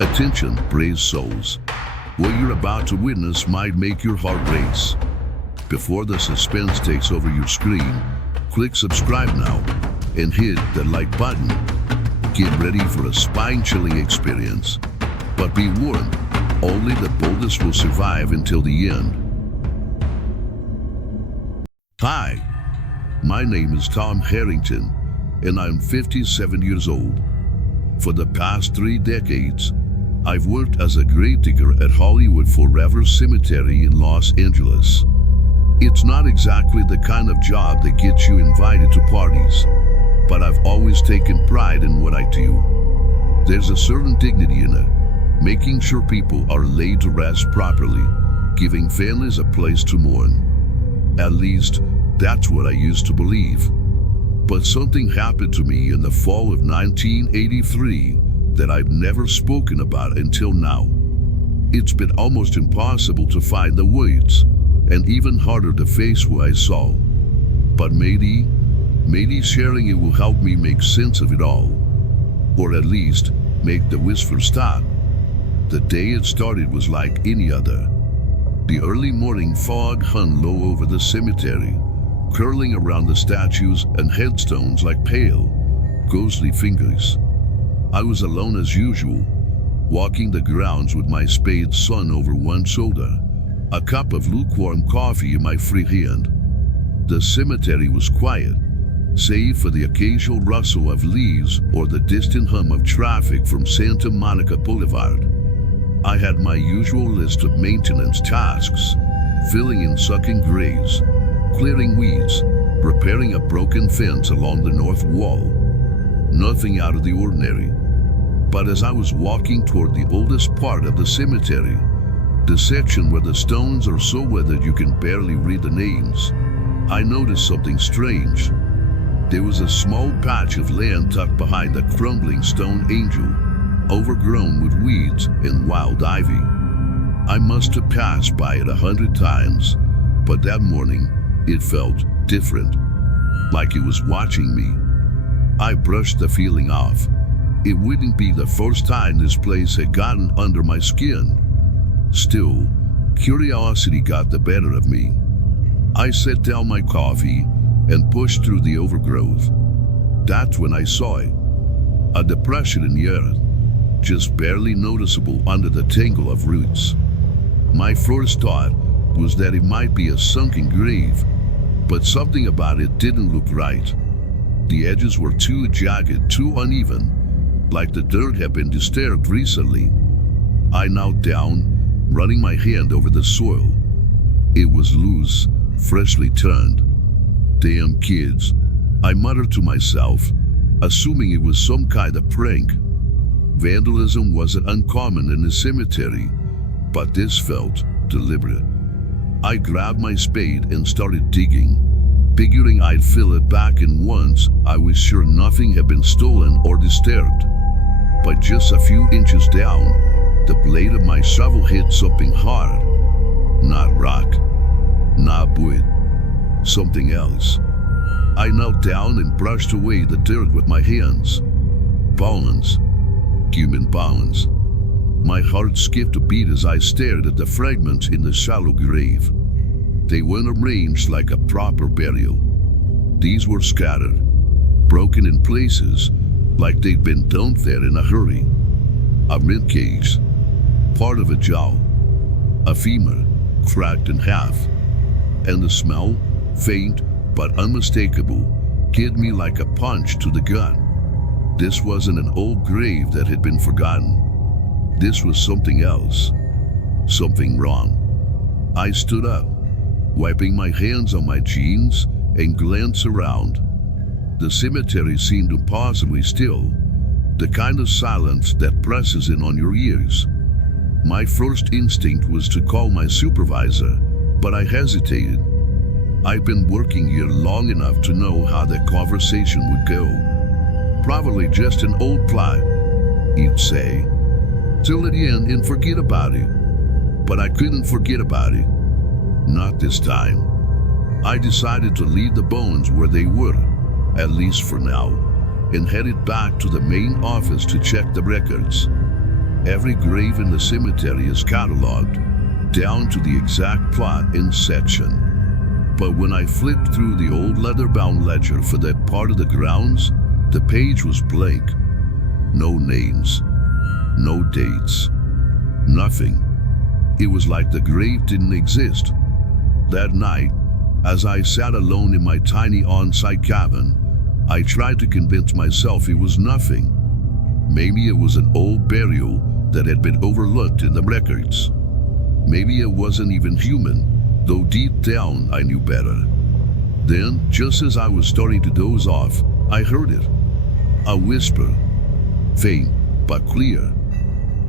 Attention, brave souls. What you're about to witness might make your heart race. Before the suspense takes over your screen, click subscribe now and hit the like button. Get ready for a spine-chilling experience. But be warned, only the boldest will survive until the end. Hi, my name is Tom Harrington, and I'm 57 years old. For the past 3 decades, I've worked as a grave digger at Hollywood Forever Cemetery in Los Angeles. It's not exactly the kind of job that gets you invited to parties, but I've always taken pride in what I do. There's a certain dignity in it, making sure people are laid to rest properly, giving families a place to mourn. At least, that's what I used to believe. But something happened to me in the fall of 1983 that I've never spoken about until now. It's been almost impossible to find the words, and even harder to face what I saw. But maybe sharing it will help me make sense of it all, or at least make the whisper stop. The day it started was like any other. The early morning fog hung low over the cemetery, curling around the statues and headstones like pale, ghostly fingers. I was alone as usual, walking the grounds with my spade son over one shoulder, a cup of lukewarm coffee in my free hand. The cemetery was quiet, save for the occasional rustle of leaves or the distant hum of traffic from Santa Monica Boulevard. I had my usual list of maintenance tasks, filling in sunken graves, clearing weeds, repairing a broken fence along the north wall. Nothing out of the ordinary. But as I was walking toward the oldest part of the cemetery, the section where the stones are so weathered you can barely read the names, I noticed something strange. There was a small patch of land tucked behind the crumbling stone angel, overgrown with weeds and wild ivy. I must have passed by it 100 times, but that morning it felt different, like it was watching me. I brushed the feeling off. It wouldn't be the first time this place had gotten under my skin. Still, curiosity got the better of me. I set down my coffee and pushed through the overgrowth. That's when I saw it. A depression in the earth, just barely noticeable under the tangle of roots. My first thought was that it might be a sunken grave, but something about it didn't look right. The edges were too jagged, too uneven, like the dirt had been disturbed recently. I knelt down, running my hand over the soil. It was loose, freshly turned. Damn kids, I muttered to myself, assuming it was some kind of prank. Vandalism wasn't uncommon in the cemetery, but this felt deliberate. I grabbed my spade and started digging, figuring I'd fill it back in once I was sure nothing had been stolen or disturbed. But just a few inches down, the blade of my shovel hit something hard. Not rock, not wood, something else. I knelt down and brushed away the dirt with my hands. Bones, human bones. My heart skipped a beat as I stared at the fragments in the shallow grave. They weren't arranged like a proper burial. These were scattered, broken in places, like they'd been dumped there in a hurry. A ribcage, part of a jaw, a femur, cracked in half, and the smell, faint but unmistakable, hit me like a punch to the gut. This wasn't an old grave that had been forgotten. This was something else, something wrong. I stood up, wiping my hands on my jeans, and glanced around. The cemetery seemed impossibly still, the kind of silence that presses in on your ears. My first instinct was to call my supervisor, but I hesitated. I'd been working here long enough to know how the conversation would go. Probably just an old plot, he'd say. Till the end and forget about it. But I couldn't forget about it. Not this time. I decided to leave the bones where they were, at least for now, and headed back to the main office to check the records. Every grave in the cemetery is cataloged, down to the exact plot and section. But when I flipped through the old leather-bound ledger for that part of the grounds, the page was blank. No names, no dates, nothing. It was like the grave didn't exist. That night, as I sat alone in my tiny on-site cabin, I tried to convince myself it was nothing. Maybe it was an old burial that had been overlooked in the records. Maybe it wasn't even human, though deep down I knew better. Then, just as I was starting to doze off, I heard it. A whisper, faint but clear.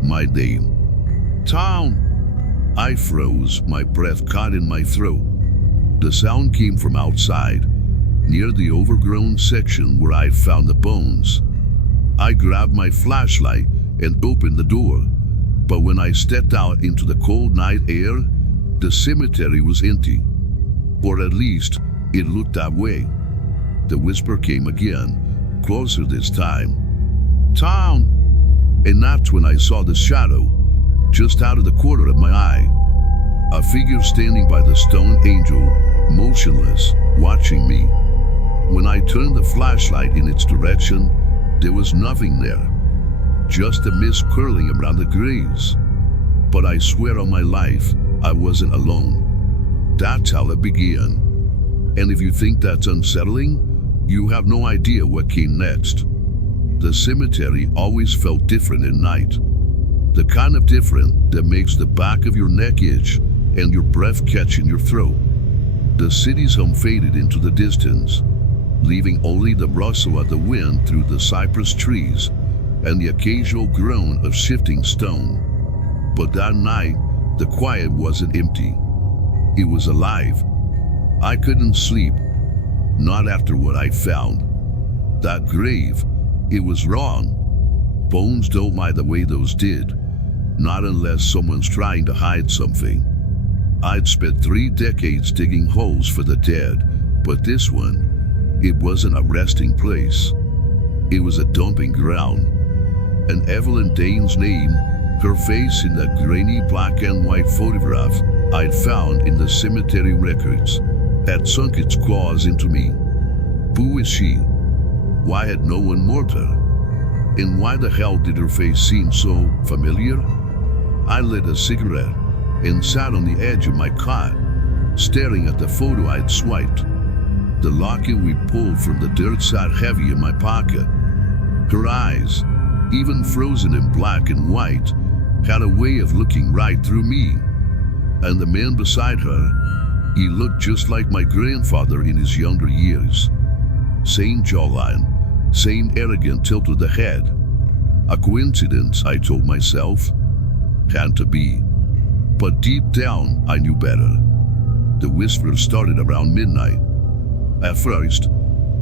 My name. Tom! I froze, my breath caught in my throat. The sound came from outside, near the overgrown section where I'd found the bones. I grabbed my flashlight and opened the door, but when I stepped out into the cold night air, the cemetery was empty. Or at least, it looked that way. The whisper came again, closer this time. Tom! And that's when I saw the shadow, just out of the corner of my eye. A figure standing by the stone angel, motionless, watching me. When I turned the flashlight in its direction, there was nothing there. Just a mist curling around the graves. But I swear on my life, I wasn't alone. That's how it began. And if you think that's unsettling, you have no idea what came next. The cemetery always felt different at night. The kind of different that makes the back of your neck itch and your breath catch in your throat. The city's hum faded into the distance, leaving only the rustle of the wind through the cypress trees and the occasional groan of shifting stone. But that night, the quiet wasn't empty. It was alive. I couldn't sleep, not after what I found. That grave, it was wrong. Bones don't lie the way those did, not unless someone's trying to hide something. I'd spent 3 decades digging holes for the dead, but this one, it wasn't a resting place. It was a dumping ground. And Evelyn Dane's name, her face in that grainy black and white photograph I'd found in the cemetery records, had sunk its claws into me. Who is she? Why had no one marked her? And why the hell did her face seem so familiar? I lit a cigarette and sat on the edge of my cot, staring at the photo I'd swiped. The locket we pulled from the dirt sat heavy in my pocket. Her eyes, even frozen in black and white, had a way of looking right through me. And the man beside her, he looked just like my grandfather in his younger years. Same jawline, same arrogant tilt of the head. A coincidence, I told myself. Had to be. But deep down, I knew better. The whisper started around midnight. At first,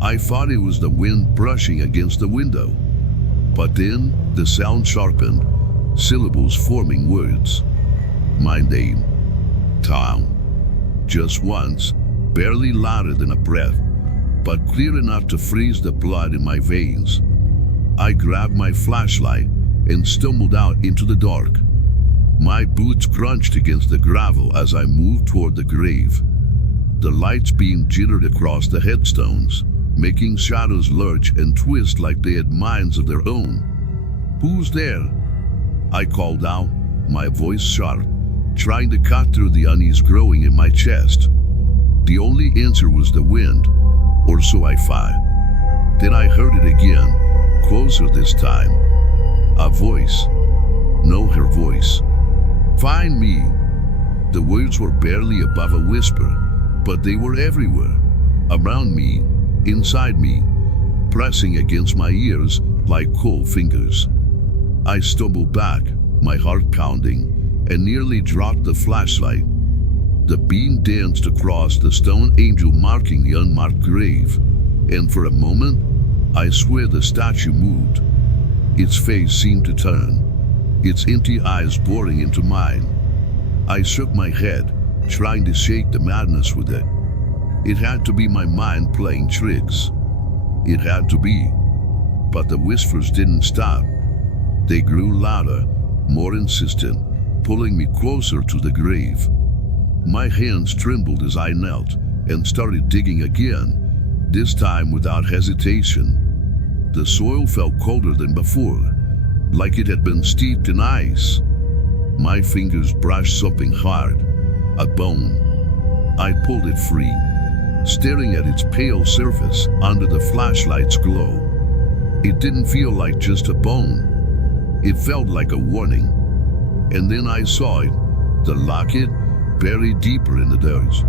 I thought it was the wind brushing against the window. But then, the sound sharpened, syllables forming words. My name, Tom. Just once, barely louder than a breath, but clear enough to freeze the blood in my veins. I grabbed my flashlight and stumbled out into the dark. My boots crunched against the gravel as I moved toward the grave. The light's beam jittered across the headstones, making shadows lurch and twist like they had minds of their own. Who's there? I called out, my voice sharp, trying to cut through the unease growing in my chest. The only answer was the wind, or so I thought. Then I heard it again, closer this time. A voice. No, her voice. Find me. The words were barely above a whisper, but they were everywhere. Around me, inside me, pressing against my ears like cold fingers. I stumbled back, my heart pounding, and nearly dropped the flashlight. The beam danced across the stone angel marking the unmarked grave, and for a moment, I swear the statue moved. Its face seemed to turn, its empty eyes boring into mine. I shook my head, trying to shake the madness with it. It had to be my mind playing tricks. It had to be. But the whispers didn't stop. They grew louder, more insistent, pulling me closer to the grave. My hands trembled as I knelt and started digging again, this time without hesitation. The soil felt colder than before, like it had been steeped in ice. My fingers brushed something hard, a bone. I pulled it free, staring at its pale surface under the flashlight's glow. It didn't feel like just a bone. It felt like a warning. And then I saw it, the locket, buried deeper in the dirt.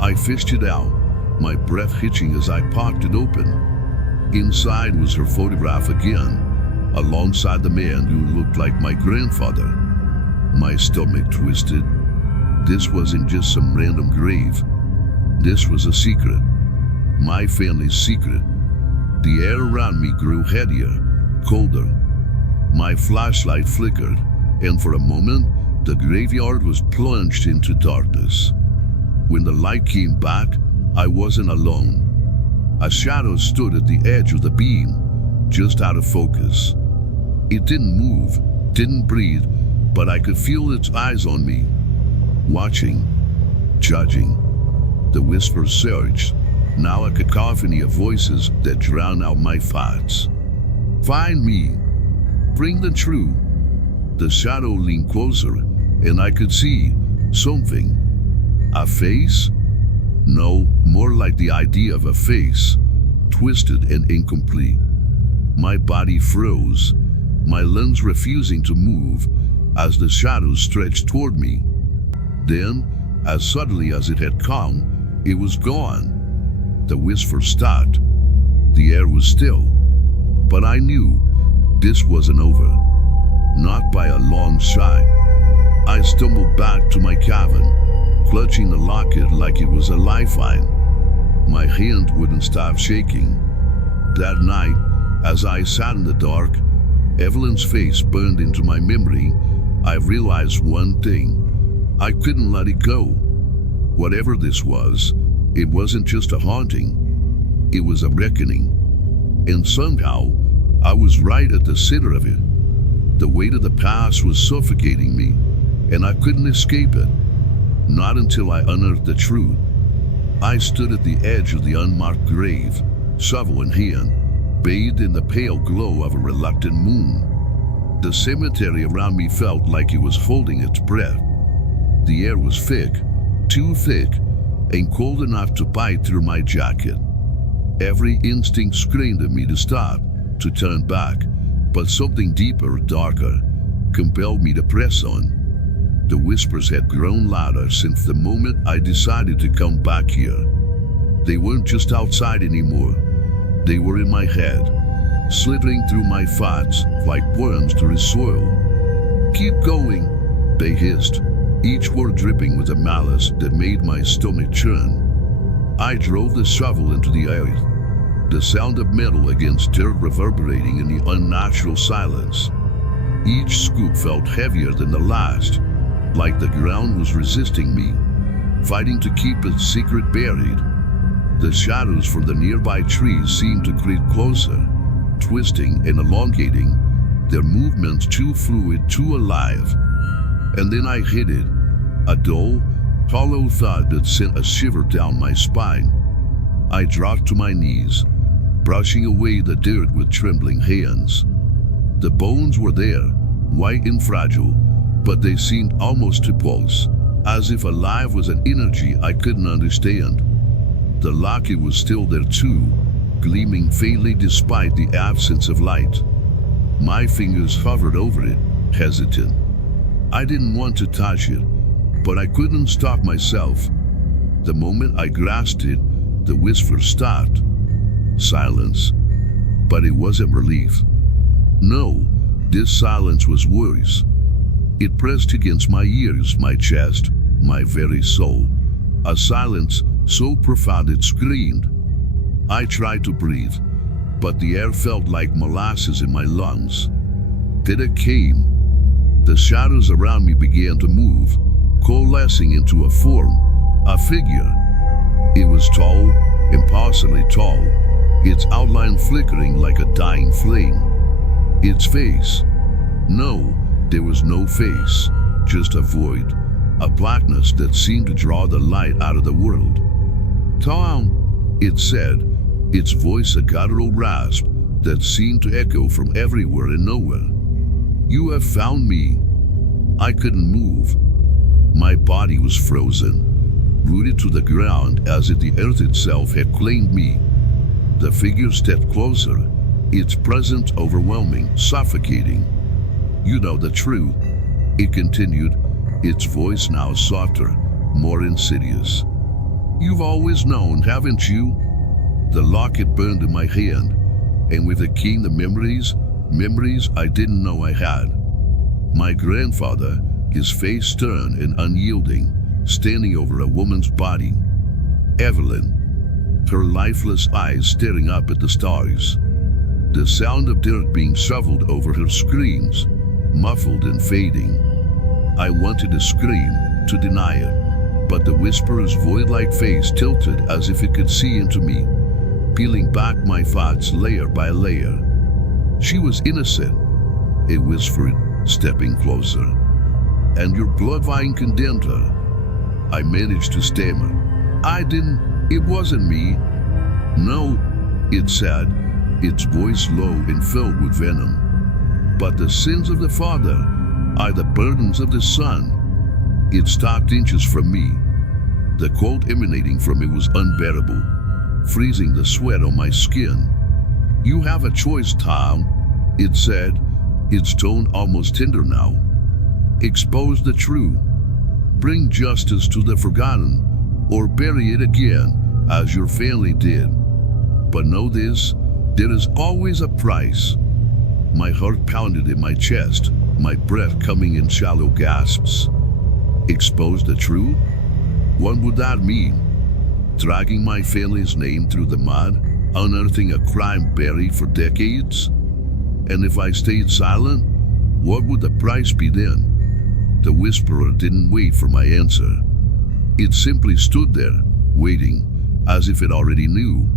I fished it out, my breath hitching as I popped it open. Inside was her photograph again, alongside the man who looked like my grandfather. My stomach twisted. This wasn't just some random grave. This was a secret. My family's secret. The air around me grew heavier, colder. My flashlight flickered, and for a moment, the graveyard was plunged into darkness. When the light came back, I wasn't alone. A shadow stood at the edge of the beam, just out of focus. It didn't move, didn't breathe, but I could feel its eyes on me, watching, judging. The whispers surged, now a cacophony of voices that drowned out my thoughts. Find me. Bring the truth. The shadow leaned closer, and I could see something. A face? No, more like the idea of a face, twisted and incomplete. My body froze, my limbs refusing to move as the shadow stretched toward me. Then, as suddenly as it had come, it was gone. The whisper stopped. The air was still. But I knew this wasn't over. Not by a long shot. I stumbled back to my cabin, clutching the locket like it was a lifeline. My hand wouldn't stop shaking. That night, as I sat in the dark, Evelyn's face burned into my memory. I realized one thing. I couldn't let it go. Whatever this was, it wasn't just a haunting. It was a reckoning. And somehow, I was right at the center of it. The weight of the past was suffocating me, and I couldn't escape it. Not until I unearthed the truth. I stood at the edge of the unmarked grave, shovel in hand, bathed in the pale glow of a reluctant moon. The cemetery around me felt like it was holding its breath. The air was thick, too thick, and cold enough to bite through my jacket. Every instinct screamed at me to stop, to turn back, but something deeper, darker, compelled me to press on. The whispers had grown louder since the moment I decided to come back here. They weren't just outside anymore. They were in my head, slithering through my thoughts like worms through soil. Keep going, they hissed, each word dripping with a malice that made my stomach churn. I drove the shovel into the earth, the sound of metal against dirt reverberating in the unnatural silence. Each scoop felt heavier than the last, like the ground was resisting me, fighting to keep its secret buried. The shadows from the nearby trees seemed to creep closer, twisting and elongating, their movements too fluid, too alive. And then I hit it, a dull, hollow thud that sent a shiver down my spine. I dropped to my knees, brushing away the dirt with trembling hands. The bones were there, white and fragile, but they seemed almost to pulse, as if alive was an energy I couldn't understand. The locket was still there too, gleaming faintly despite the absence of light. My fingers hovered over it, hesitant. I didn't want to touch it, but I couldn't stop myself. The moment I grasped it, the whisper stopped. Silence. But it wasn't relief. No, this silence was worse. It pressed against my ears, my chest, my very soul. A silence so profound it screamed. I tried to breathe, but the air felt like molasses in my lungs. Then it came. The shadows around me began to move, coalescing into a form, a figure. It was tall, impossibly tall, its outline flickering like a dying flame. Its face, no, There was no face, just a void, a blackness that seemed to draw the light out of the world. "Tom," it said, its voice a guttural rasp that seemed to echo from everywhere and nowhere. "You have found me." I couldn't move. My body was frozen, rooted to the ground as if the earth itself had claimed me. The figure stepped closer, its presence overwhelming, suffocating. "You know the truth," it continued, its voice now softer, more insidious. "You've always known, haven't you?" The locket burned in my hand, and with it came the memories I didn't know I had. My grandfather, his face stern and unyielding, standing over a woman's body. Evelyn, her lifeless eyes staring up at the stars. The sound of dirt being shoveled over her screams, muffled and fading. I wanted to scream, to deny it, but the whisperer's void-like face tilted as if it could see into me, peeling back my thoughts layer by layer. "She was innocent," it whispered, stepping closer. "And your bloodline condemned her." I managed to stammer. It wasn't me." "No," it said, its voice low and filled with venom. "But the sins of the father are the burdens of the son." It stopped inches from me. The cold emanating from it was unbearable, freezing the sweat on my skin. "You have a choice, Tom," it said, its tone almost tender now. "Expose the truth. Bring justice to the forgotten, or bury it again, as your family did. But know this, there is always a price." My heart pounded in my chest, my breath coming in shallow gasps. Expose the truth? What would that mean? Dragging my family's name through the mud, unearthing a crime buried for decades? And if I stayed silent, what would the price be then? The whisperer didn't wait for my answer. It simply stood there, waiting, as if it already knew.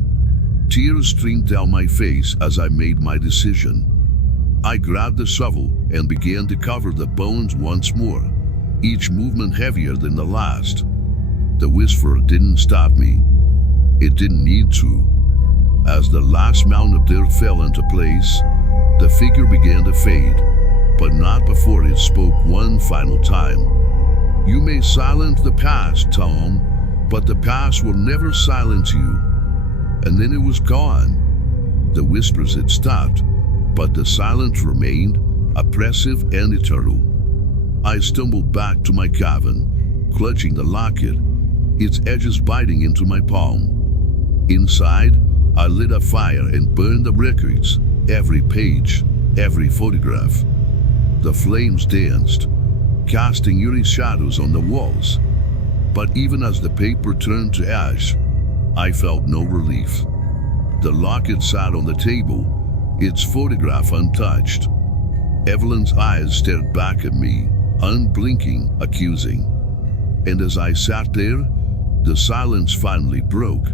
Tears streamed down my face as I made my decision. I grabbed the shovel and began to cover the bones once more, each movement heavier than the last. The whisperer didn't stop me. It didn't need to. As the last mound of dirt fell into place, the figure began to fade, but not before it spoke one final time. "You may silence the past, Tom, but the past will never silence you." And then it was gone. The whispers had stopped, but the silence remained, oppressive and eternal. I stumbled back to my cabin, clutching the locket, its edges biting into my palm. Inside, I lit a fire and burned the records, every page, every photograph. The flames danced, casting eerie shadows on the walls. But even as the paper turned to ash, I felt no relief. The locket sat on the table, its photograph untouched. Evelyn's eyes stared back at me, unblinking, accusing. And as I sat there, the silence finally broke,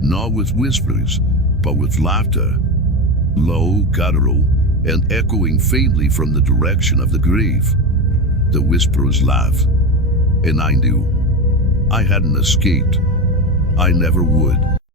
not with whispers, but with laughter. Low, guttural, and echoing faintly from the direction of the grave. The whisperer's laugh. And I knew I hadn't escaped. I never would.